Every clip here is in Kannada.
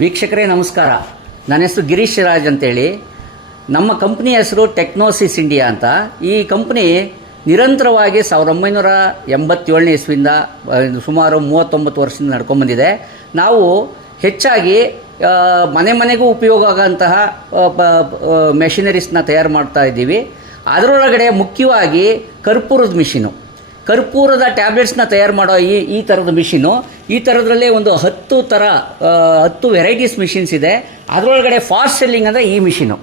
ವೀಕ್ಷಕರೇ ನಮಸ್ಕಾರ. ನನ್ನ ಹೆಸರು ಗಿರೀಶ್ ರಾಜ್ ಅಂತೇಳಿ. ನಮ್ಮ ಕಂಪ್ನಿ ಹೆಸರು ಟೆಕ್ನೋಸಿಸ್ ಇಂಡಿಯಾ ಅಂತ. ಈ ಕಂಪ್ನಿ ನಿರಂತರವಾಗಿ 1987ನೇ ಇಸ್ವಿಯಿಂದ ಸುಮಾರು 39 ವರ್ಷದಿಂದ ನಡ್ಕೊಂಡ್ಬಂದಿದೆ. ನಾವು ಹೆಚ್ಚಾಗಿ ಮನೆ ಮನೆಗೂ ಉಪಯೋಗ ಆಗೋಂತಹ ಮೆಷಿನರೀಸ್ನ ತಯಾರು ಮಾಡ್ತಾ ಇದ್ದೀವಿ. ಅದರೊಳಗಡೆ ಮುಖ್ಯವಾಗಿ ಕರ್ಪೂರದ ಟ್ಯಾಬ್ಲೆಟ್ಸ್ನ ತಯಾರು ಮಾಡೋ ಈ ಥರದ ಮಿಷಿನು. ಈ ಥರದ್ರಲ್ಲೇ ಒಂದು 10 ವೆರೈಟೀಸ್ ಮಿಷಿನ್ಸ್ ಇದೆ. ಅದರೊಳಗಡೆ ಫಾಸ್ಟ್ ಸೆಲ್ಲಿಂಗ್ ಅಂದರೆ ಈ ಮಿಷಿನು.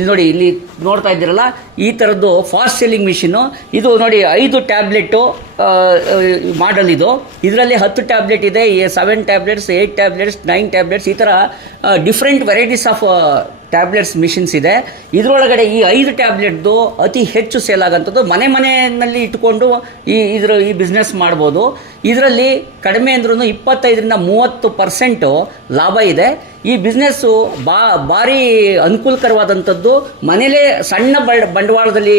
ಇಲ್ಲಿ ನೋಡ್ತಾ ಇದ್ದೀರಲ್ಲ, ಈ ಥರದ್ದು ಫಾಸ್ಟ್ ಸೆಲ್ಲಿಂಗ್ ಮಿಷಿನು. ಇದು ನೋಡಿ 5 ಟ್ಯಾಬ್ಲೆಟು ಮಾಡಲ್ ಇದು. ಇದರಲ್ಲಿ 10 ಟ್ಯಾಬ್ಲೆಟ್ ಇದೆ, 7 ಟ್ಯಾಬ್ಲೆಟ್ಸ್, 8 ಟ್ಯಾಬ್ಲೆಟ್ಸ್, 9 ಟ್ಯಾಬ್ಲೆಟ್ಸ್, ಈ ಥರ different varieties of tablets machines ಇದೆ. ಇದರೊಳಗಡೆ ಈ 5 ಟ್ಯಾಬ್ಲೆಟ್ದು ಅತಿ ಹೆಚ್ಚು ಸೇಲ್ ಆಗೋಂಥದ್ದು. ಮನೆಯಲ್ಲಿ ಇಟ್ಕೊಂಡು ಈ ಬಿಸ್ನೆಸ್ ಮಾಡ್ಬೋದು. ಇದರಲ್ಲಿ ಕಡಿಮೆ ಅಂದ್ರೂ 25-30% ಲಾಭ ಇದೆ. ಈ ಬಿಸ್ನೆಸ್ಸು ಭಾರಿ ಅನುಕೂಲಕರವಾದಂಥದ್ದು. ಮನೇಲೇ ಸಣ್ಣ ಬಂಡವಾಳದಲ್ಲಿ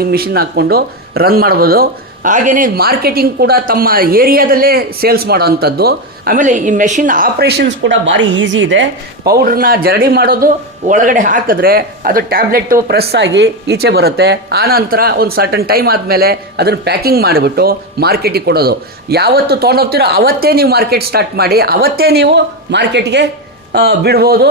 ಈ ಮಿಷಿನ್ ಹಾಕ್ಕೊಂಡು ರನ್ ಮಾಡ್ಬೋದು. ಹಾಗೆಯೇ ಮಾರ್ಕೆಟಿಂಗ್ ಕೂಡ ತಮ್ಮ ಏರಿಯಾದಲ್ಲೇ ಸೇಲ್ಸ್ ಮಾಡೋವಂಥದ್ದು. ಆಮೇಲೆ ಈ ಮೆಷಿನ್ ಆಪ್ರೇಷನ್ಸ್ ಕೂಡ ಭಾರಿ ಈಸಿ ಇದೆ. ಪೌಡ್ರನ್ನ ಜರಡಿ ಮಾಡೋದು, ಒಳಗಡೆ ಹಾಕಿದ್ರೆ ಅದು ಟ್ಯಾಬ್ಲೆಟ್ಟು ಪ್ರೆಸ್ ಆಗಿ ಈಚೆ ಬರುತ್ತೆ. ಆನಂತರ ಒಂದು ಸರ್ಟನ್ ಟೈಮ್ ಆದಮೇಲೆ ಅದನ್ನು ಪ್ಯಾಕಿಂಗ್ ಮಾಡಿಬಿಟ್ಟು ಮಾರ್ಕೆಟಿಗೆ ಕೊಡೋದು. ಯಾವತ್ತು ತೊಗೊಂಡೋಗ್ತೀರೋ ಅವತ್ತೇ ನೀವು ಮಾರ್ಕೆಟ್ ಸ್ಟಾರ್ಟ್ ಮಾಡಿ, ಅವತ್ತೇ ನೀವು ಮಾರ್ಕೆಟ್ಗೆ ಬಿಡ್ಬೋದು.